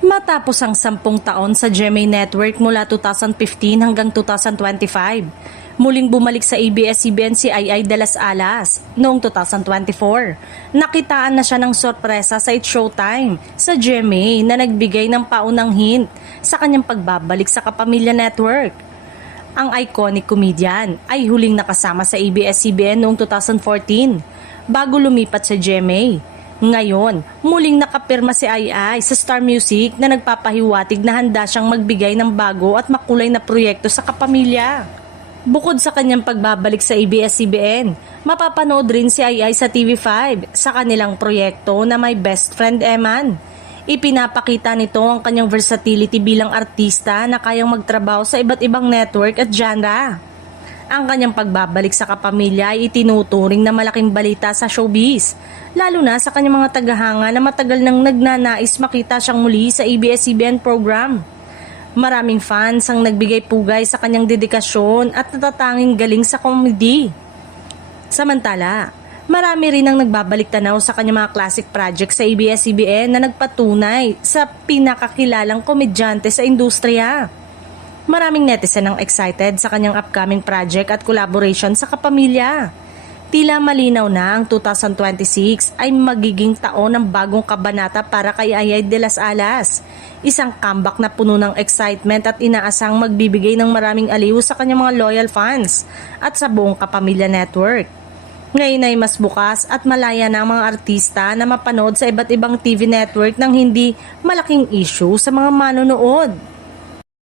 Matapos ang 10 taon sa GMA Network mula 2015 hanggang 2025, muling bumalik sa ABS-CBN si Ai de las Alas noong 2024. Nakitaan na siya ng sorpresa sa It's Showtime sa GMA na nagbigay ng paunang hint sa kanyang pagbabalik sa Kapamilya Network. Ang iconic comedian ay huling nakasama sa ABS-CBN noong 2014 bago lumipat sa GMA. Ngayon, muling nakapirma si Ai sa Star Music na nagpapahiwatig na handa siyang magbigay ng bago at makulay na proyekto sa Kapamilya. Bukod sa kanyang pagbabalik sa ABS-CBN, mapapanood rin si Ai sa TV5 sa kanilang proyekto na My Best Friend Eman. Ipinapakita nito ang kanyang versatility bilang artista na kayang magtrabaho sa iba't ibang network at genre. Ang kanyang pagbabalik sa Kapamilya ay itinuturing na malaking balita sa showbiz, lalo na sa kanyang mga tagahanga na matagal nang nagnanais makita siyang muli sa ABS-CBN program. Maraming fans ang nagbigay pugay sa kanyang dedikasyon at natatanging galing sa comedy. Samantala, marami rin ang nagbabalik tanaw sa kanyang mga classic project sa ABS-CBN na nagpatunay sa pinakakilalang komedyante sa industriya. Maraming netizen ang excited sa kanyang upcoming project at collaboration sa Kapamilya. Tila malinaw na ang 2026 ay magiging taon ng bagong kabanata para kay Ai de las Alas. Isang comeback na puno ng excitement at inaasang magbibigay ng maraming aliw sa kanyang mga loyal fans at sa buong Kapamilya Network. Ngayon ay mas bukas at malaya na ang mga artista na mapanood sa iba't ibang TV network ng hindi malaking issue sa mga manonood.